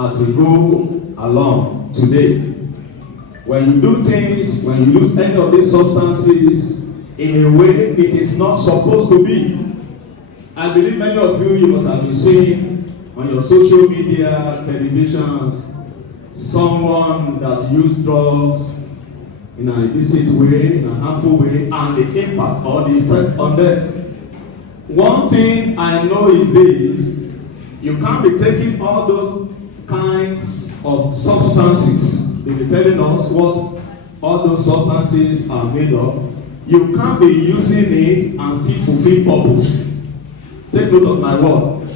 as we go along today. When you do things, when you use any of these substances in a way it is not supposed to be, I believe many of you must have been seeing on your social media, televisions, someone that used drugs in an illicit way, in a harmful way, and the impact or the effect on them. One thing I know is this: you can't be taking all those kinds of substances. They be telling us what all those substances are made of. You can't be using it and still fulfill purpose. Take note of my word.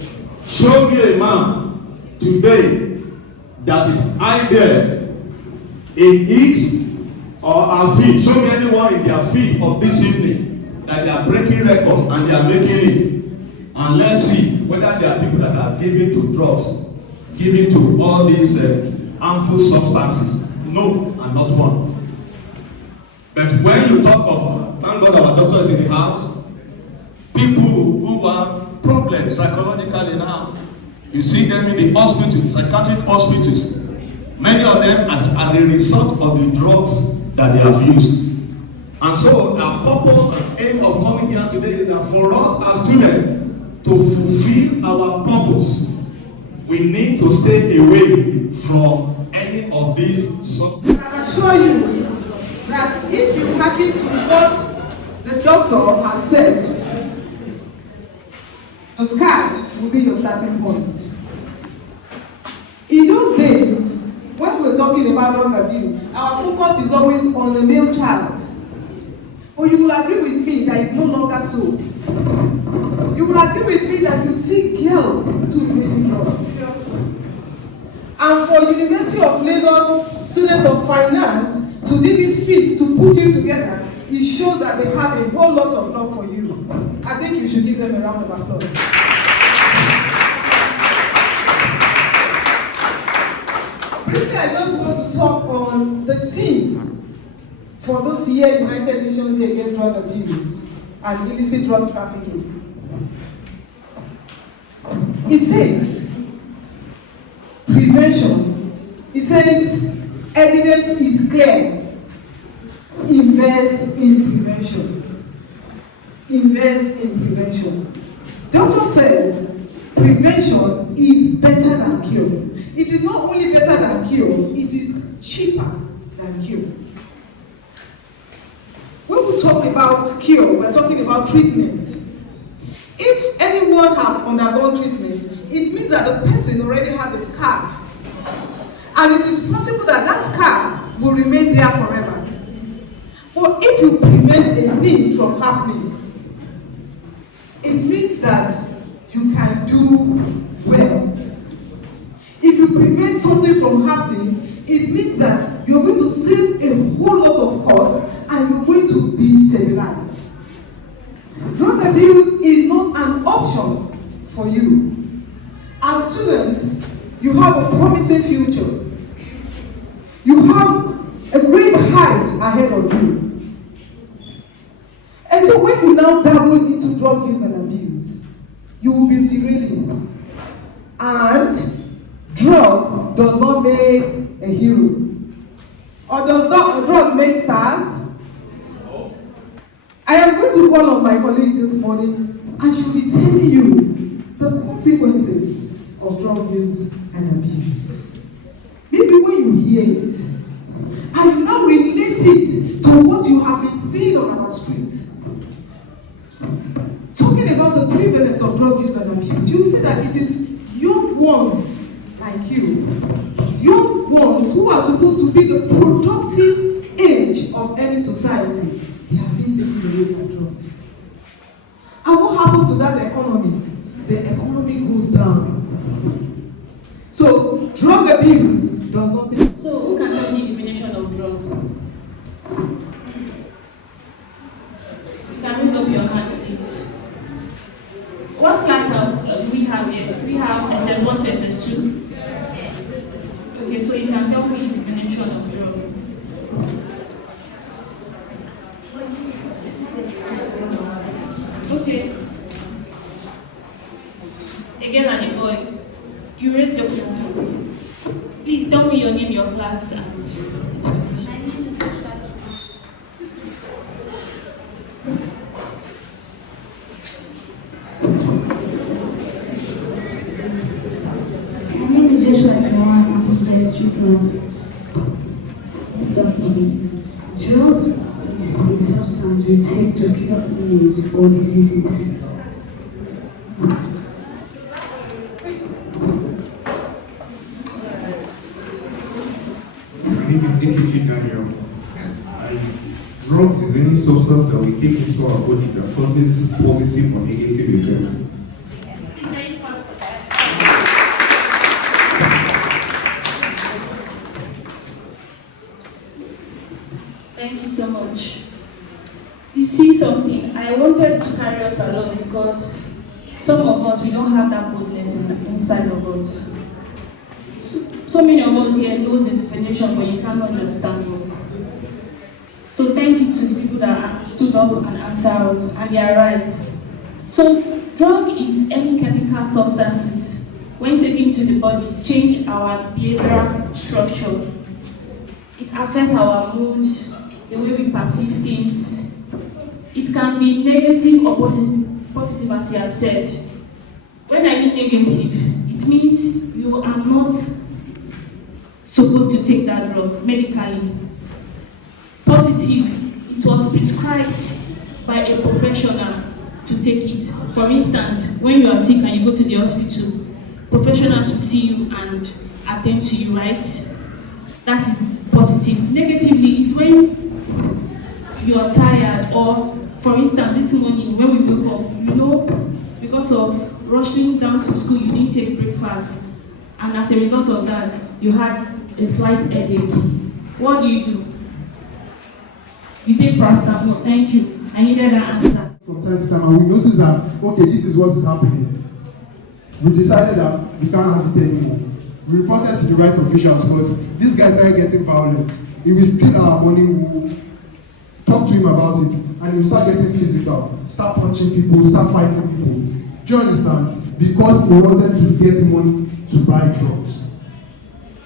Show me a man today that is idle in his or her field. Show me anyone in their field of this evening that they are breaking records and they are making it. And let's see whether there are people that are giving to drugs, giving to all these harmful substances. No, and not one. But when you talk of, thank God our doctor is in the house, people who have problems psychologically now, you see them in the hospitals, psychiatric hospitals. Many of them as a result of the drugs that they have used. And so our purpose and aim of coming here today is that for us as students to fulfill our purpose, we need to stay away from any of these substances. I assure you that if you hearken to what the doctor has said, the sky will be your starting point. In those days, when we're talking about drug abuse, our focus is always on the male child. But you will agree with me that it's no longer so. You will agree with me that you see girls too many drugs. And for University of Lagos students of finance to deem it fit to put you together, it shows that they have a whole lot of love for you. I think you should give them a round of applause. Briefly, I just want to talk on the theme for this year United Nations Day Against Drug Abuse and Illicit Drug Trafficking. It says prevention. It says evidence is clear. Invest in prevention. Invest in prevention. Doctor said prevention is better than cure. It is not only better than cure, it is cheaper than cure. When we talk about cure, we're talking about treatment. If anyone has undergone treatment, it means that the person already has a scar. And it is possible that that scar will remain there forever. But if you prevent a thing from happening, it means that you can do well. If you prevent something from happening, it means that you're going to save a whole lot of cost and you're going to be stabilized. Drug abuse is not an option for you. As students, you have a promising future. You have a great height ahead of you. And so when you now dabble into drug use and abuse, you will be derailing. And drug does not make a hero. Or does not drug make stars? I am going to call on my colleague this morning and she'll be telling you the consequences of drug use and abuse. Maybe when you hear it and you now relate it to what you have been seeing on our streets, talking about the prevalence of drug use and abuse, you will see that it is young ones like you, young ones who are supposed to be the productive age of any society, they have been taken away by drugs. And what happens to that economy? The economy goes down. So, drug abuse does not mean. So, who can tell me the definition of drug? You can raise up your hand, please. What class do we have here? We have SS1 to SS2. Okay, so you can tell me the definition of drug. Okay. Again, and a boy. You raised your hand. me your name, your class, and My name is Joshua Kewan. I'm from JS2 class. Dr. B. Drugs is a substance we take to cure illness or diseases. My name is Ekichi Daniel. Drugs is any substance that we take into our body that causes positive or negative effects. thank you so much. You see something, I wanted to carry us along because some of us, we don't have that boldness inside of us. So many of us here knows the definition, but you cannot just stand up. So thank you to the people that stood up and answered us, and they are right. So drug is any chemical substances, when taken to the body, change our behavioral structure. It affects our mood, the way we perceive things. It can be negative or positive as you have said. When I mean negative, it means you are not supposed to take that drug medically. Positive, it was prescribed by a professional to take it. For instance, when you are sick and you go to the hospital, professionals will see you and attend to you, right? That is positive. Negatively is when you are tired, or for instance, this morning when we woke up, you know, because of rushing down to school, you didn't take breakfast, and as a result of that, you had a slight headache. What do? You take paracetamol. Thank you. I needed that answer. From time to time, and we notice that, okay, this is what is happening. We decided that we can't have it anymore. We reported to the right officials, but this guy started getting violent. He will steal our money, we will talk to him about it, and he will start getting physical, start punching people, start fighting people. Do you understand? Because he wanted to get money to buy drugs.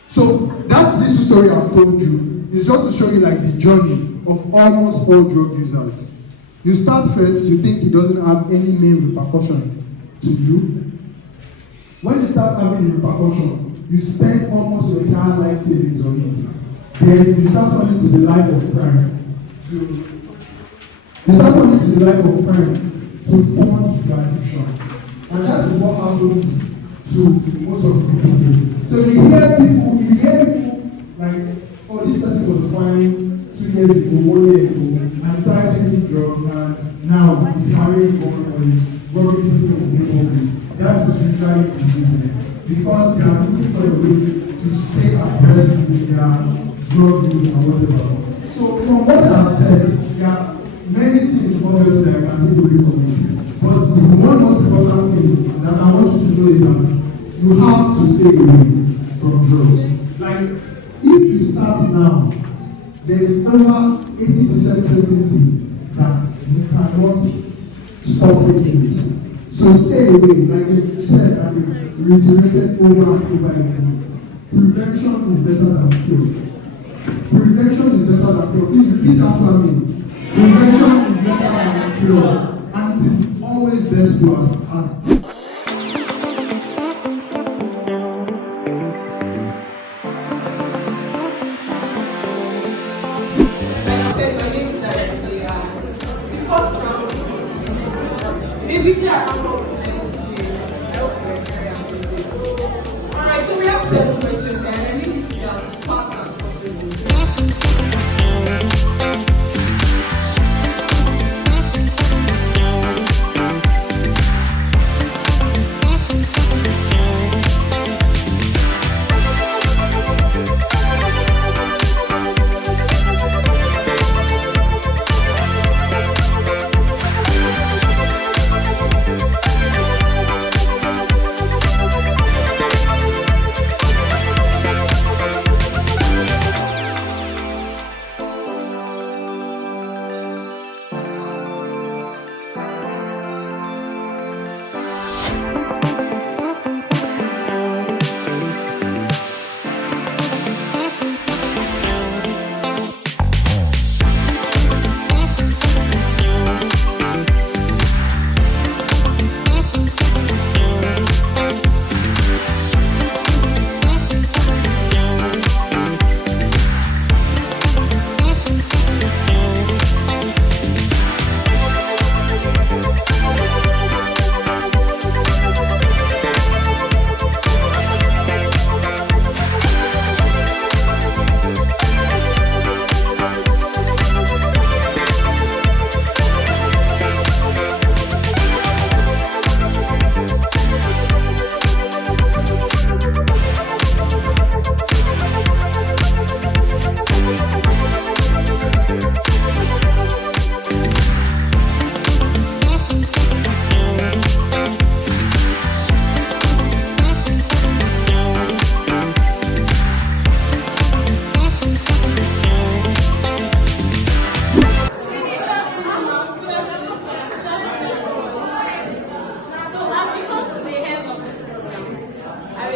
So that little story I've told you is just to show you like the journey of almost all drug users. You start first, you think it doesn't have any main repercussion to you. When it starts having a repercussion, you spend almost your entire life savings on it. Then you start turning to the life of crime. You start turning to the life of crime to fund your addiction. And that is what happens to most of the people do. So you hear people like, oh, this person was fine 2 years ago, 1 year ago, and started taking drugs, and now he's carrying gun or he's robbing people in the neighborhood. That is usually confusing because they are looking for a way to stay abreast with their drug use and whatever. So from what I have said, there are many things obviously I can take away from it. But the one most important thing that I want you to know is that you have to stay away from drugs. Like, if you start now, there is over 80% certainty that you cannot stop taking it. So stay away, like we said, and we reiterated over and over again. Prevention is better than cure. Prevention is better than cure. Please repeat after me. Prevention is better than cure, and it is always best to us. Basically, I come up with next year. Help me carry out this. Alright, so we have 7 questions and I need you to be as fast as possible.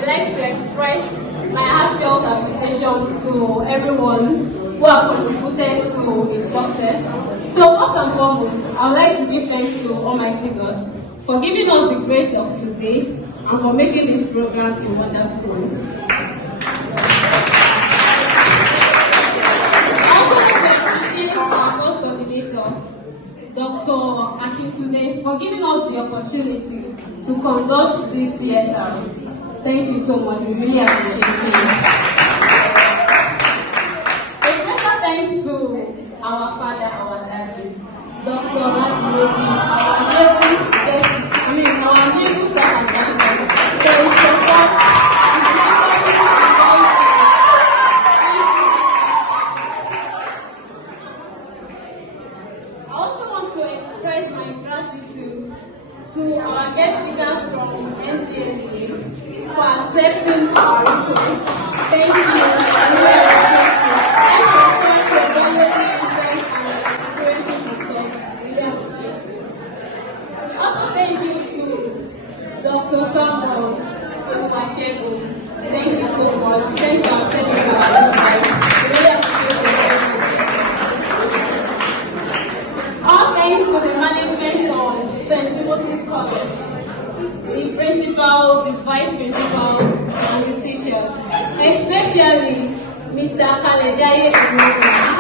would like to express my heartfelt appreciation to everyone who have contributed to its success. So first and foremost, I would like to give thanks to Almighty God for giving us the grace of today and for making this program a wonderful one. I also want to appreciate our course coordinator, Dr. Akintunde, for giving us the opportunity to conduct this CSR. Thank you so much. We really appreciate it. A special thanks to our father, our daddy, Dr. Olajumoke, our able staff advisor, for his support, his mentorship, and guidance. I also want to express my gratitude to our guest speakers from NDLEA for accepting our request. Thank you. Really appreciate it. Thanks for sharing your valuable insights and experiences with us. Really appreciate it. Also, thank you to Dr. Samuel Oluwasegun. Thank you so much. Thanks for accepting our invite. Really appreciate it. All thanks to the management of St. Timothy's College, the principal, the vice principal, and the teachers, especially Mr. Kalejaye Amoru.